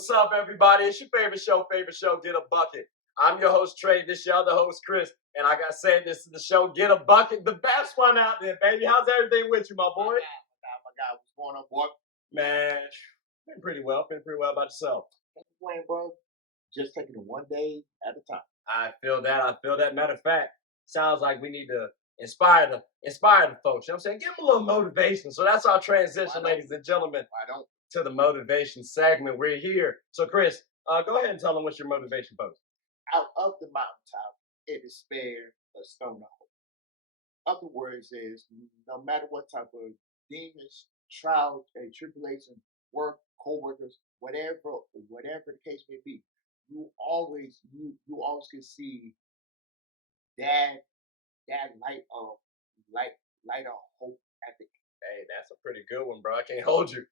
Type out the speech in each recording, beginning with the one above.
What's up, everybody? It's your favorite show, Get a Bucket. I'm your host, Trey. This your other host, Chris. And like I said, this is the show, Get a Bucket, the best one out there, baby. How's everything with you, my boy? My guy, what's going on, boy? Man, been pretty well about yourself. Playing, bro. Just taking it one day at a time. I feel that. Matter of fact, sounds like we need to inspire the folks. You know what I'm saying? Give them a little motivation. So that's our transition, ladies and gentlemen. I don't. To the motivation segment. We're here. So, Chris, go ahead and tell them what's your motivation post. Out of the mountaintop, it is spared a stone of hope. Other words is, no matter what type of demons, trials, and tribulation, work, co-workers, whatever the case may be, you always can see that light of hope at the end. Hey, that's a pretty good one, bro. I can't hold you.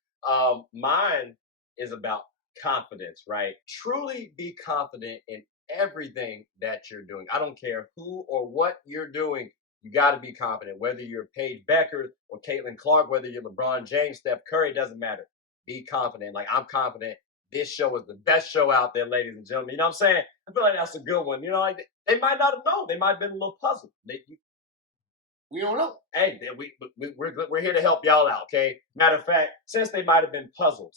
Mine is about confidence, right? Truly be confident in everything that you're doing. I don't care who or what you're doing. You got to be confident. Whether you're Paige Becker or Caitlin Clark, whether you're LeBron James, Steph Curry, doesn't matter. Be confident. Like, I'm confident this show is the best show out there, ladies and gentlemen. You know what I'm saying? I feel like that's a good one. You know, like they might not have known. They might have been a little puzzled. We don't know. Hey, we're here to help y'all out, okay? Matter of fact, since they might have been puzzled,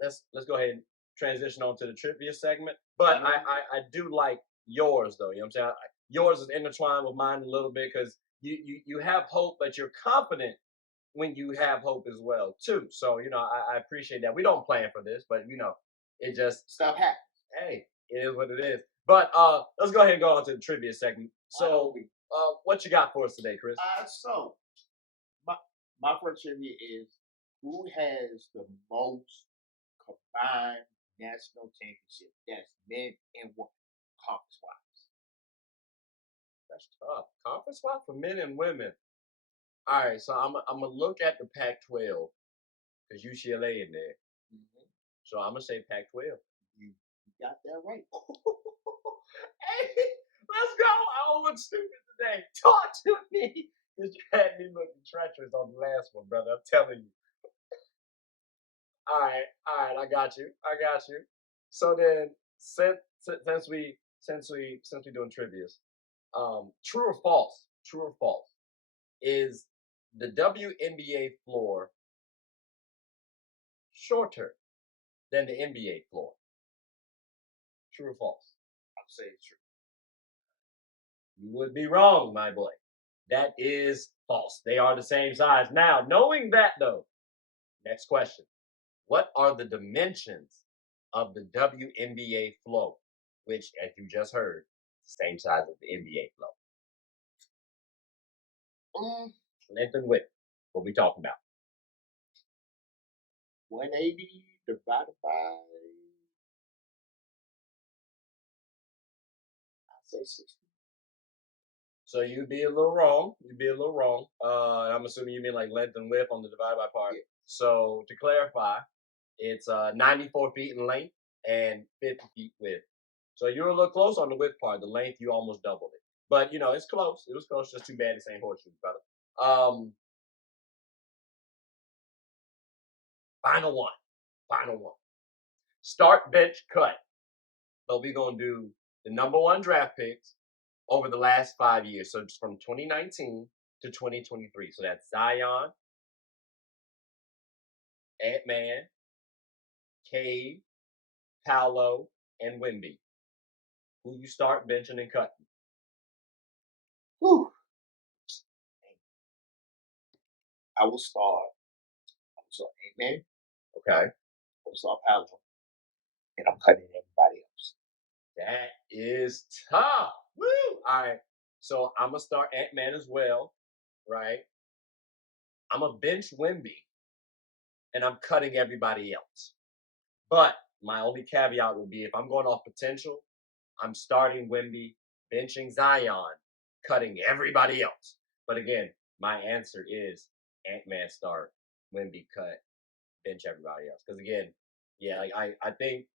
let's go ahead and transition on to the trivia segment. But I do like yours, though. You know what I'm saying? Yours is intertwined with mine a little bit because you have hope, but you're confident when you have hope as well, too. So, you know, I appreciate that. We don't plan for this, but, you know, it just... Stuff happens. Hey, it is what it is. But let's go ahead and go on to the trivia segment. So, what you got for us today, Chris? So, my first trivia is, who has the most combined national championship? That's men and women, conference-wise. That's tough. Conference-wise for men and women. All right, so I'm gonna look at the Pac-12 because UCLA in there. Mm-hmm. So I'm gonna say Pac-12. You got that right. Hey, let's go. I don't look stupid today. Talk to me. Because you had me looking treacherous on the last one, brother. I'm telling you. All right. I got you. So then, since we doing trivias, true or false? Is the WNBA floor shorter than the NBA floor? True or false? I'm saying true. You would be wrong, my boy. That is false. They are the same size. Now, knowing that, though, next question. What are the dimensions of the WNBA floor, which, as you just heard, is the same size as the NBA floor? Length and width. What we talking about? 180 divided by... I'd say 60. So you'd be a little wrong. I'm assuming you mean like length and width on the divide by part. Yeah. So to clarify, it's 94 feet in length and 50 feet width. So you're a little close on the width part. The length, you almost doubled it. But, you know, it's close. It was close. Just too bad this ain't horseshoes, brother. Final one. Start, bench, cut. So we're going to do the number one draft picks over the last 5 years. So it's from 2019 to 2023. So that's Zion, Ant-Man, Cade, Paolo, and Wemby. Who you start benching and cutting? Whew. I will start Ant-Man. Okay. I will start Paolo. And I'm cutting everybody else. That is tough. Woo! All right. So I'm going to start Ant-Man as well, right? I'm going to bench Wemby, and I'm cutting everybody else. But my only caveat would be if I'm going off potential, I'm starting Wemby, benching Zion, cutting everybody else. But again, my answer is Ant-Man start, Wemby cut, bench everybody else. Because again, yeah, like I think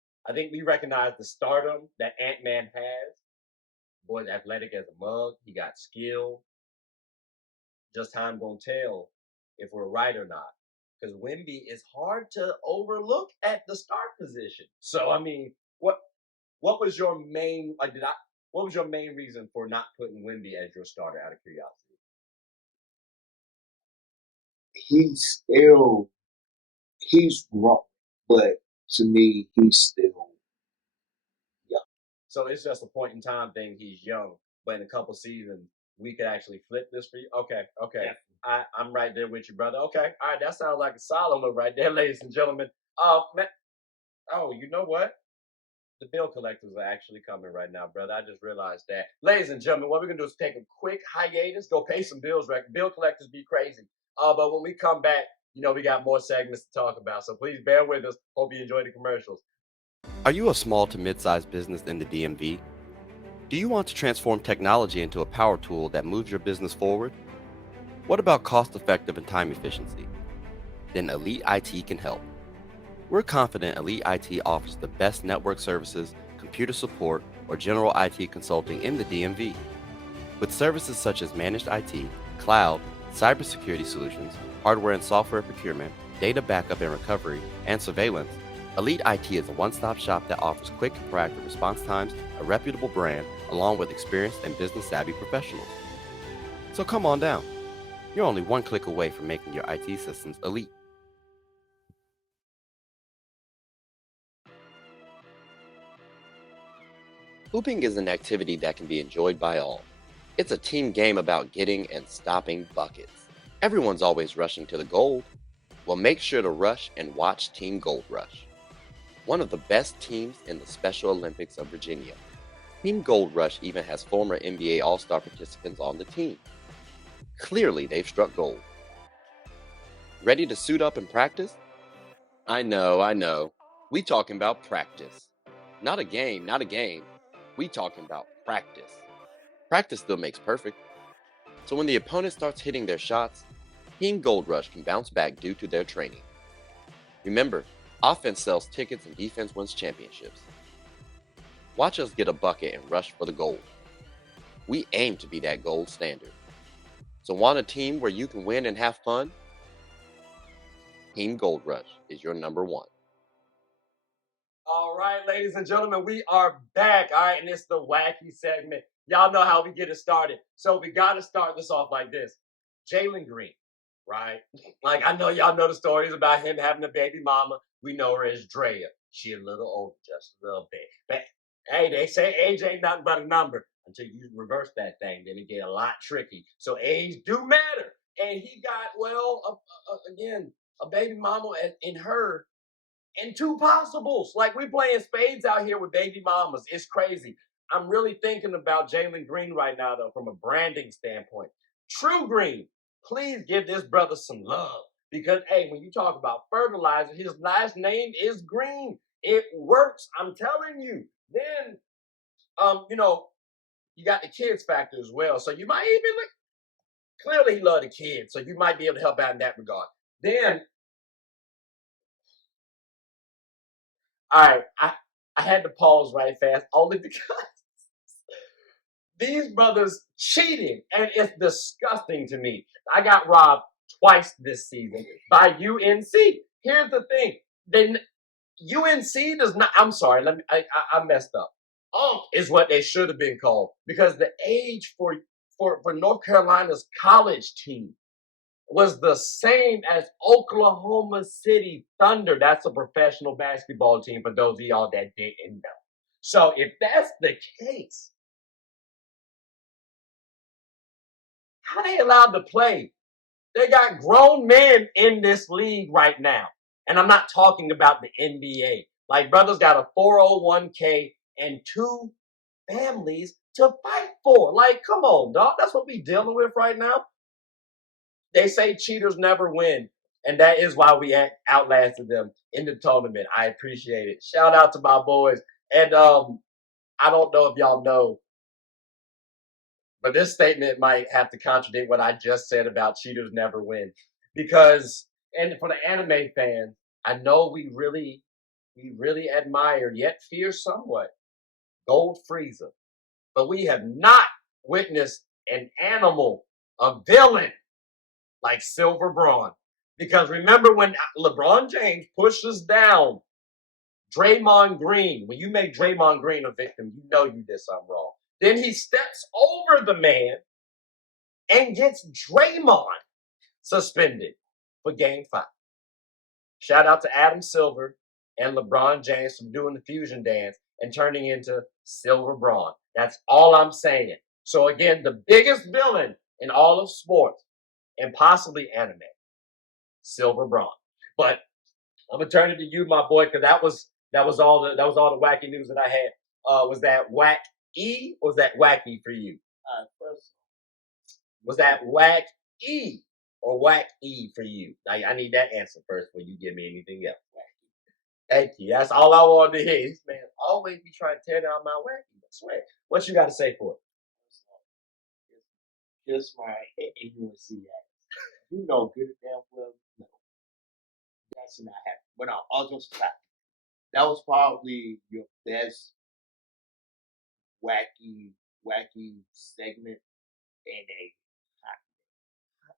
we recognize the stardom that Ant-Man has. Boy's athletic as a mug. He got skill. Just time gonna tell if we're right or not. because Wimby is hard to overlook at the start position. So I mean, what was your main like? What was your main reason for not putting Wimby as your starter? Out of curiosity. He's still he's wrong, but to me, he's still young. So it's just a point in time thing. He's young, but in a couple seasons, we could actually flip this for you. Okay, okay. Yeah. I'm right there with you, brother. Okay, all right. That sounds like a solid one right there, ladies and gentlemen. Man, oh, you know what? The bill collectors are actually coming right now, brother. I just realized that. Ladies and gentlemen, what we're gonna do is take a quick hiatus, go pay some bills, right? Bill collectors be crazy. But when we come back, we got more segments to talk about. So please bear with us. Hope you enjoy the commercials. Are you a small to mid-sized business in the DMV? Do you want to transform technology into a power tool that moves your business forward? What about cost-effective and time efficiency? Then Elite IT can help. We're confident Elite IT offers the best network services, computer support, or general IT consulting in the DMV. With services such as managed IT, cloud, cybersecurity solutions, hardware and software procurement, data backup and recovery, and surveillance, Elite IT is a one-stop shop that offers quick and proactive response times, a reputable brand, along with experienced and business-savvy professionals. So come on down. You're only one click away from making your IT systems elite. Hooping is an activity that can be enjoyed by all. It's a team game about getting and stopping buckets. Everyone's always rushing to the gold. Well, make sure to rush and watch Team Gold Rush, one of the best teams in the Special Olympics of Virginia. Team Gold Rush even has former NBA All-Star participants on the team. Clearly, they've struck gold. Ready to suit up and practice? I know. We talking about practice. Not a game, not a game. We talking about practice. Practice still makes perfect. So when the opponent starts hitting their shots, Team Gold Rush can bounce back due to their training. Remember, offense sells tickets and defense wins championships. Watch us get a bucket and rush for the gold. We aim to be that gold standard. So want a team where you can win and have fun? Team Gold Rush is your number one. All right, ladies and gentlemen, we are back. All right, and it's the wacky segment. Y'all know how we get it started. So we got to start this off like this. Jalen Green, right? Like, I know y'all know the stories about him having a baby mama. We know her as Drea. She a little older, just a little bit. But hey, they say age ain't nothing but a number. Until you reverse that thing, then it get a lot tricky. So age do matter. And he got, well, again, a baby mama in her and two possibles. Like we playing spades out here with baby mamas. It's crazy. I'm really thinking about Jalen Green right now, though, from a branding standpoint. True Green, please give this brother some love. Because, hey, when you talk about fertilizer, his last name is Green. It works. I'm telling you. Then, you got the kids factor as well. So you might even clearly he love the kids. So you might be able to help out in that regard. Then, all right, I had to pause right fast only because these brothers cheating, and it's disgusting to me. I got robbed twice this season by UNC. Here's the thing: then UNC does not. I'm sorry. I messed up. Is what they should have been called because the age for North Carolina's college team was the same as Oklahoma City Thunder. That's a professional basketball team for those of y'all that didn't know. So if that's the case, how they allowed to play? They got grown men in this league right now. And I'm not talking about the NBA. Like, brothers got a 401k and two families to fight for. Like, come on, dog. That's what we dealing with right now. They say cheaters never win. And that is why we outlasted them in the tournament. I appreciate it. Shout out to my boys. And I don't know if y'all know, but this statement might have to contradict what I just said about cheaters never win. Because, and for the anime fans, I know we really admire, yet fear somewhat, Gold Frieza. But we have not witnessed an animal, a villain, like Silver Bron. Because remember when LeBron James pushes down Draymond Green, when you make Draymond Green a victim, you know you did something wrong. Then he steps over the man and gets Draymond suspended for Game 5. Shout out to Adam Silver and LeBron James for doing the fusion dance and turning into Silver Bron. That's all I'm saying. So again, the biggest villain in all of sports and possibly anime, Silver Bron. But I'm gonna turn it to you, my boy, because that was all the wacky news that I had. Was that Wacky or was that wacky for you? First, Was that Wacky or Wacky for you? I need that answer first before you give me anything else. Thank you. That's all I wanted to hear. This man always be trying to tear down my wacky. I swear. What you got to say for it? just my ignorancy. You know good and damn well, no, that's not happening. But no, all jokes aside, that was probably your best wacky segment in a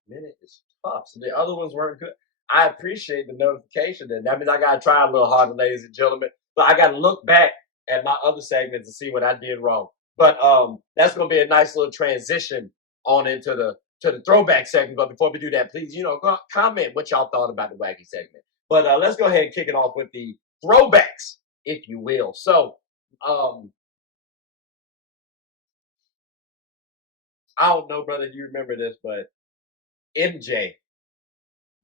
Minute is tough. So the other ones weren't good. I appreciate the notification. Then that means I gotta try a little harder, ladies and gentlemen. But I gotta look back at my other segments and see what I did wrong. But that's gonna be a nice little transition on into the throwback segment. But before we do that, please, go comment what y'all thought about the wacky segment. But let's go ahead and kick it off with the throwbacks, if you will. So I don't know, brother, if you remember this, but MJ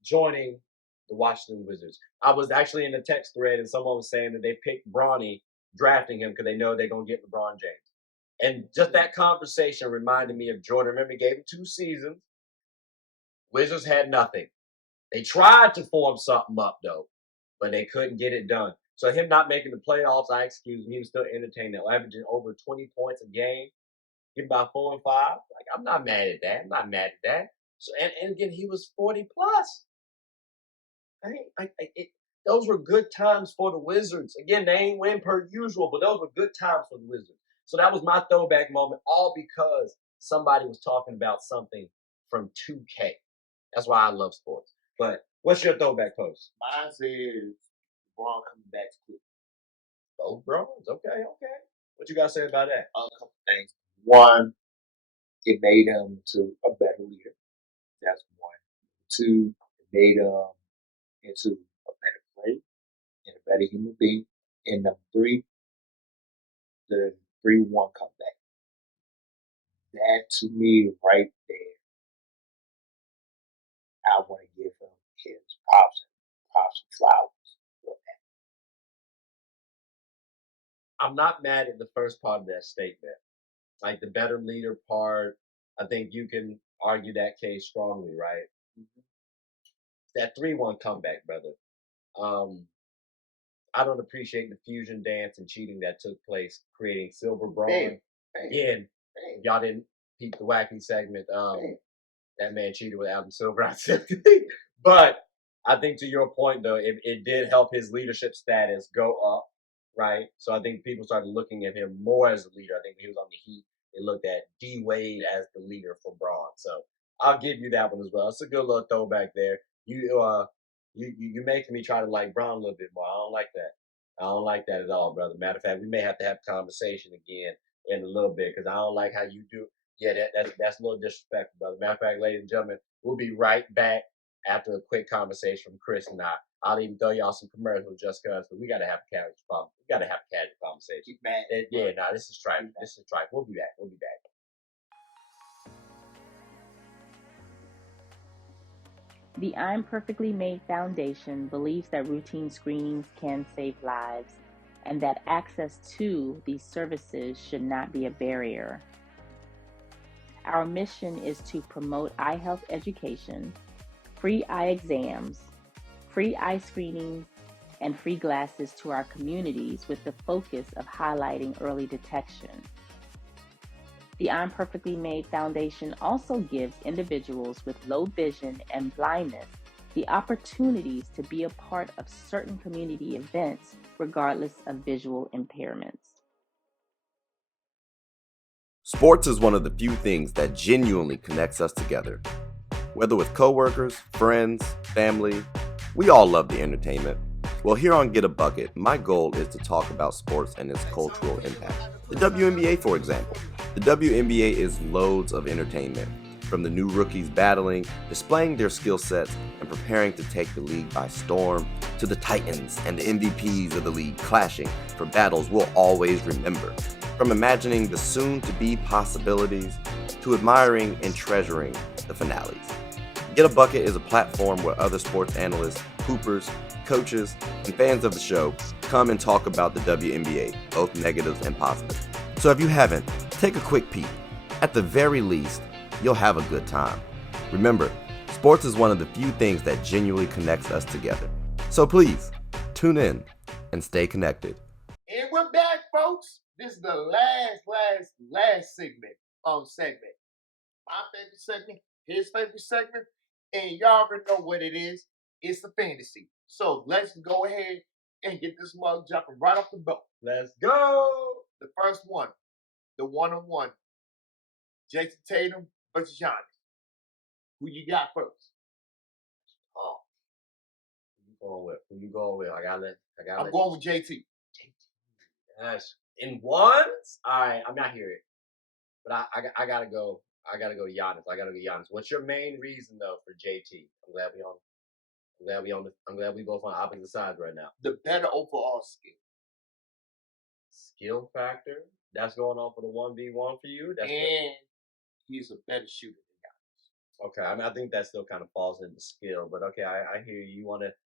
joining the Washington Wizards. I was actually in the text thread and someone was saying that they picked Bronny, drafting him because they know they're going to get LeBron James. And just that conversation reminded me of Jordan. Remember, he gave him 2 seasons. Wizards had nothing. They tried to form something up, though, but they couldn't get it done. So him not making the playoffs, I excuse me, he was still entertaining, averaging over 20 points a game, getting about 4 and 5. Like, I'm not mad at that. I'm not mad at that. So and again, he was 40 plus. Those were good times for the Wizards. Again, they ain't win per usual, but those were good times for the Wizards. So that was my throwback moment, all because somebody was talking about something from 2K. That's why I love sports. But what's your throwback post? Mine says Bron coming back to Cleveland. Oh, Brons. Okay. What you got to say about that? A couple things. One, it made him to a better leader. That's one. 2, it made him into a better player and a better human being. And number 3, the 3-1 comeback. That to me right there, I want to give him his props and flowers for that. I'm not mad at the first part of that statement. Like the better leader part, I think you can argue that case strongly, right? Mm-hmm. That 3-1 comeback, brother. I don't appreciate the fusion dance and cheating that took place, creating Silver Bron. Again, y'all didn't peep the wacky segment. That man cheated with Adam Silver. But I think to your point, though, it did help his leadership status go up, right? So I think people started looking at him more as a leader. I think when he was on the Heat, they looked at D Wade as the leader for Bron. So I'll give you that one as well. It's a good little throwback there. You making me try to like Bron a little bit more. I don't like that. I don't like that at all, brother. Matter of fact, we may have to have a conversation again in a little bit because I don't like how you do. Yeah, that's a little disrespectful, brother. Matter of fact, ladies and gentlemen, we'll be right back after a quick conversation from Chris and I. I'll even throw y'all some commercials just because, but we gotta have a casual conversation. Keep mad. This is tripe. We'll be back. The I'm Perfectly Made Foundation believes that routine screenings can save lives and that access to these services should not be a barrier. Our mission is to promote eye health education, free eye exams, free eye screenings, and free glasses to our communities with the focus of highlighting early detection. The I'm Perfectly Made Foundation also gives individuals with low vision and blindness the opportunities to be a part of certain community events regardless of visual impairments. Sports is one of the few things that genuinely connects us together. Whether with coworkers, friends, family. We all love the entertainment. Well, here on Get a Bucket, my goal is to talk about sports and its cultural impact. The WNBA, for example. The WNBA is loads of entertainment, from the new rookies battling, displaying their skill sets, and preparing to take the league by storm, to the Titans and the MVPs of the league clashing for battles we'll always remember. From imagining the soon-to-be possibilities, to admiring and treasuring the finales. Get a Bucket is a platform where other sports analysts, hoopers, coaches, and fans of the show come and talk about the WNBA, both negatives and positives. So if you haven't, take a quick peek. At the very least, you'll have a good time. Remember, sports is one of the few things that genuinely connects us together. So please, tune in and stay connected. And we're back, folks. This is the last segment. My favorite segment, his favorite segment, and y'all already know what it is. It's the fantasy. So let's go ahead and get this mug jumping right off the boat. Let's go. The first one, the one-on-one, Jason Tatum versus Giannis. Who you got first? Oh, who you going with? I'm going with JT. Yes. In ones? All right, I'm not here. But I gotta go. I gotta go Giannis. What's your main reason though for JT? I'm glad we both on opposite sides right now. The better overall skill. Skill factor? That's going on for the 1v1 for you? He's a better shooter than Giannis. Okay, I mean I think that still kind of falls into skill, but okay, I hear you. You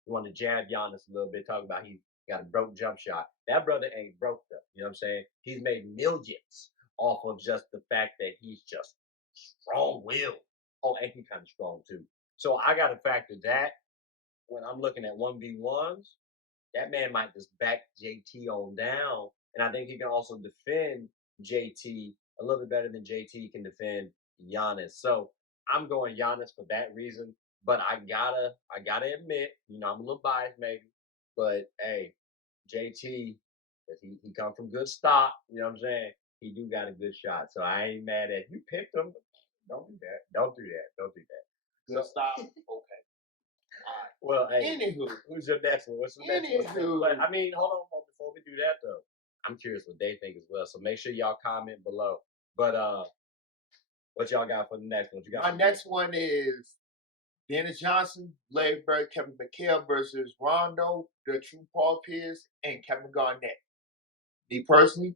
wanna jab Giannis a little bit, talk about he got a broke jump shot. That brother ain't broke though. You know what I'm saying? He's made millions off of just the fact that he's just strong-willed. Oh, and he's kind of strong too. So I got to factor that when I'm looking at 1v1s. That man might just back JT on down, and I think he can also defend JT a little bit better than JT can defend Giannis. So I'm going Giannis for that reason. But I gotta admit, I'm a little biased maybe, but hey, JT, if he come from good stock, you know what I'm saying? He do got a good shot. So I ain't mad at you picked him. Don't do that. Good stop. Okay. All right. Well, hey, Anywho, who's your next one? What's the next one? But I mean, hold on before we do that though. I'm curious what they think as well. So make sure y'all comment below. But what y'all got for the next one? My next one is Dennis Johnson, Larry Bird, Kevin McHale versus Rondo, the true Paul Pierce, and Kevin Garnett. Me personally,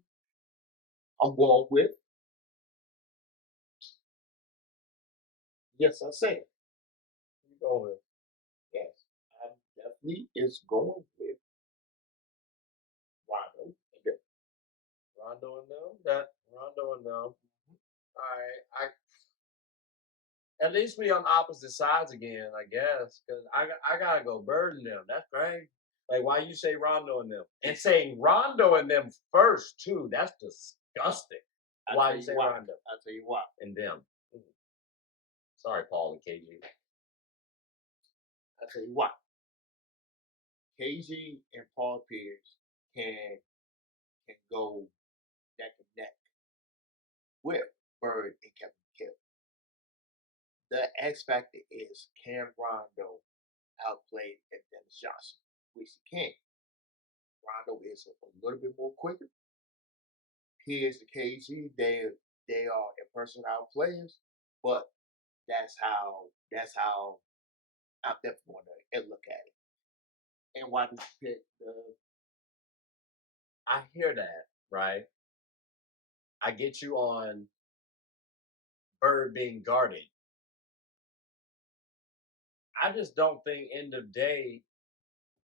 I'm going with. Yes, I said. Who you going with? Yes, I definitely is going with Rondo. Rondo and them. All right, at least we on opposite sides again, I guess, because I gotta go Bird and them. That's crazy. Like, why you say Rondo and them? And saying Rondo and them first too. That's disgusting. Why you say Rondo? I'll tell you why. And them. Sorry, Paul and KG. I'll tell you why. KG and Paul Pierce can go neck and neck with Bird and Kevin McHale. The X factor is, can Rondo outplay Dennis Johnson? Which he can. Rondo is a little bit more quicker. Pierce and KG, they are impersonal players, but that's how I'm definitely going to look at it. And why did you pick the? I hear that, right? I get you on Bird being guarded. I just don't think end of day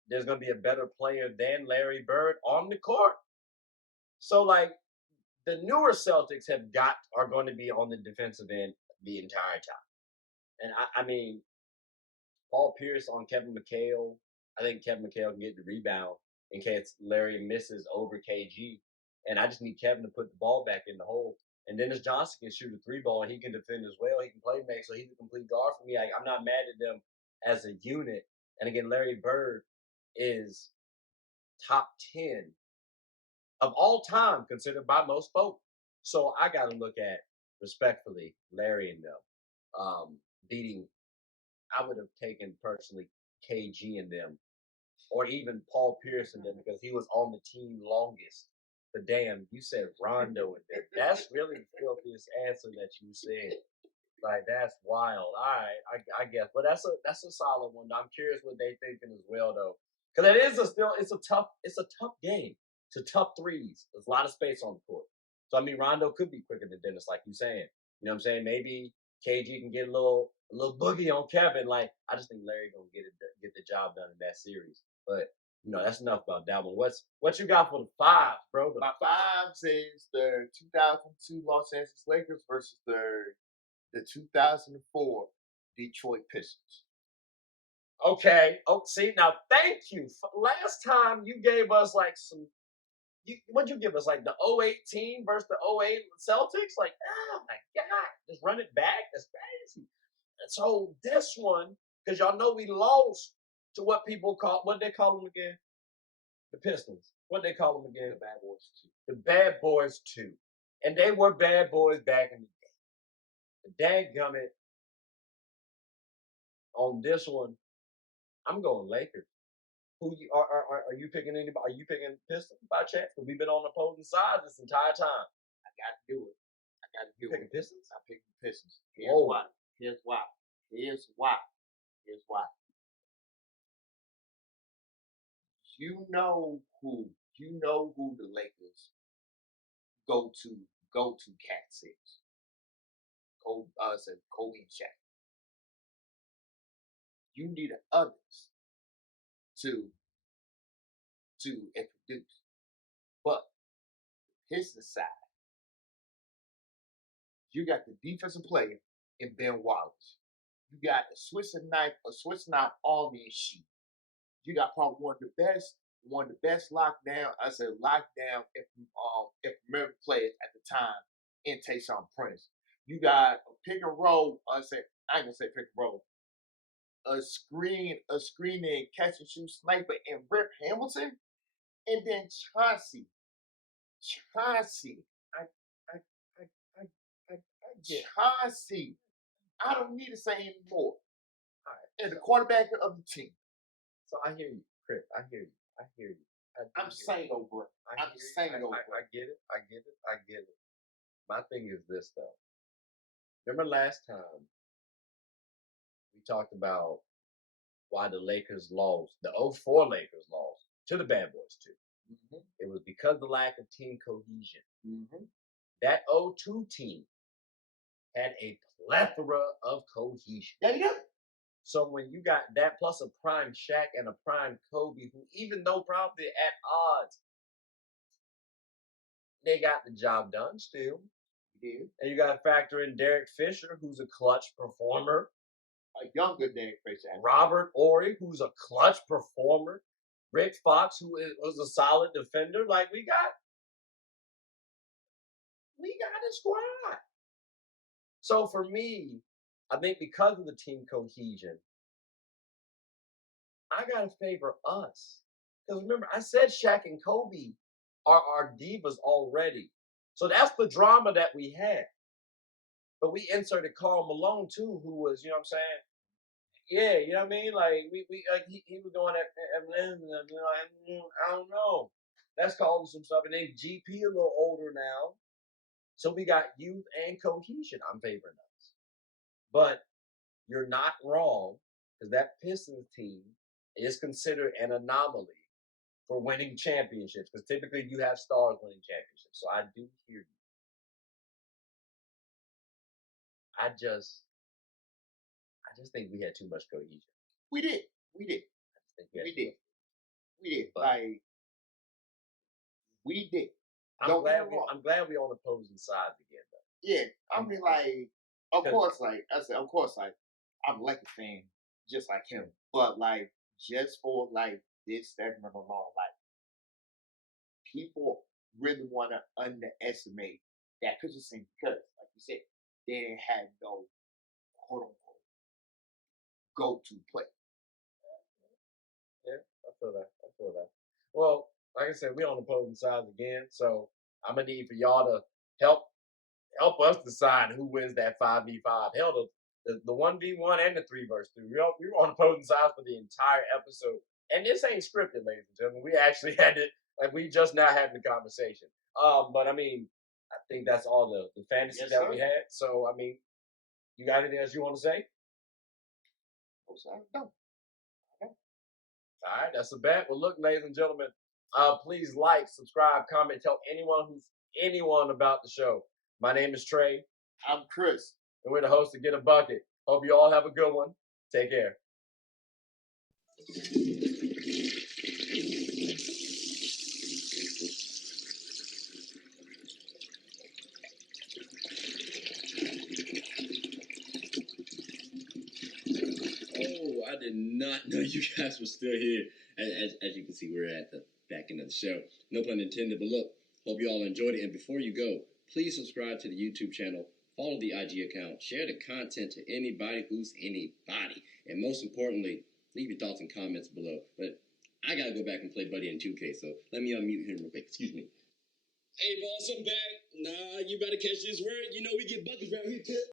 there's gonna be a better player than Larry Bird on the court. So like the newer Celtics are going to be on the defensive end the entire time. And I mean, Paul Pierce on Kevin McHale. I think Kevin McHale can get the rebound in case Larry misses over KG. And I just need Kevin to put the ball back in the hole. And Dennis Johnson can shoot a three ball and he can defend as well. He can play make, so he's a complete guard for me. I'm not mad at them as a unit. And again, Larry Bird is top 10 of all time considered by most folks. So I got to look at, respectfully, Larry and them beating I would have taken personally KG and them, or even Paul Pierce and them because he was on the team longest. But damn, you said Rondo and them. That's really the filthiest answer that you said. Like that's wild. All right, I guess, but that's a solid one. I'm curious what they thinking as well though, because it is it's a tough game. It's a tough threes. There's a lot of space on the court. So I mean, Rondo could be quicker than Dennis, like you saying. You know what I'm saying? Maybe KG can get a little boogie on Kevin. Like I just think Larry gonna get the job done in that series. But that's enough about that one. What you got for the fives, bro? My fives is the 2002 Los Angeles Lakers versus the 2004 Detroit Pistons. Okay. Oh, see now, thank you. Last time you gave us like some. What'd you give us? Like the 08 team versus the 08 Celtics? Like, oh my God, just run it back. That's crazy. And so this one, because y'all know we lost to what they call them again? The Pistons. What they call them again? The Bad Boys 2. The Bad Boys 2. And they were bad boys back in the day. The dadgummit on this one, I'm going Lakers. Who are you picking anybody? Are you picking Pistons by chance? Because we've been on opposing sides this entire time. I got to do it. You picking Pistons? I'm picking Pistons. Here's why. You know who the Lakers go to cats is. Kobe and Shaq. You need others to introduce. But Pistons side, you got the defensive player in Ben Wallace. You got a Swiss knife army and sheet. You got probably one of the best lockdown American players at the time in Tayshaun Prince. You got a pick and roll. I ain't gonna say pick and roll. A screen and catch and shoot sniper and Rip Hamilton, and then Chauncey. Chauncey. I don't need to say anymore. All right. And the quarterback of the team. So I hear you, Chris. I hear you. I'm saying over. I get it. My thing is this though. Remember last time we talked about why the Lakers lost, the 04 Lakers lost to the Bad Boys 2. Mm-hmm. It was because of the lack of team cohesion. Mm-hmm. That 02 team had a plethora of cohesion. Yeah. So when you got that plus a prime Shaq and a prime Kobe, who even though probably at odds, they got the job done still. Yeah. And you got to factor in Derek Fisher, who's a clutch performer. A younger Derek Fisher. Robert Horry, who's a clutch performer. Rick Fox, who was a solid defender. Like we got a squad. So for me, I think because of the team cohesion, I gotta favor us. Because remember, I said Shaq and Kobe are divas already. So that's the drama that we had. But we inserted Karl Malone too, who was, you know what I'm saying? Yeah, you know what I mean? Like he was going at I don't know. That's causing some stuff. And then GP a little older now. So we got youth and cohesion. I'm favoring us. But you're not wrong, because that Pistons team is considered an anomaly for winning championships, because typically you have stars winning championships. So I do hear you. I just think we had too much cohesion. We did. We did. I'm glad we're on opposing sides again, though. Yeah, I mean, of course, I'm a Lakers fan, just like him. But just for this segment alone, people really want to underestimate that because, like you said, they didn't have no quote unquote go-to play. Yeah, I feel that. Well, like I said, we're on opposing sides again, so I'm gonna need for y'all to help us decide who wins that 5v5. Hell, the 1v1 and the 3 versus 3. We were on opposing sides for the entire episode. And this ain't scripted, ladies and gentlemen. We actually had it, like we just now having the conversation. But I mean, I think that's all the fantasy that we had. So I mean, you got anything else you want to say? No. All right, that's a bet. Well, look, ladies and gentlemen, please like, subscribe, comment, tell anyone about the show. My name is Trey. I'm Chris. And we're the hosts of Get a Bucket. Hope you all have a good one. Take care. Oh, I did not know you guys were still here. As you can see, we're at the back end of the show. No pun intended, but look, hope you all enjoyed it. And before you go, please subscribe to the YouTube channel, follow the IG account, share the content to anybody who's anybody. And most importantly, leave your thoughts and comments below. But I gotta go back and play Buddy in 2K, so let me unmute him real quick. Excuse me. Hey, boss, I'm back. Nah, you better catch this word. You know we get buckets around here, too.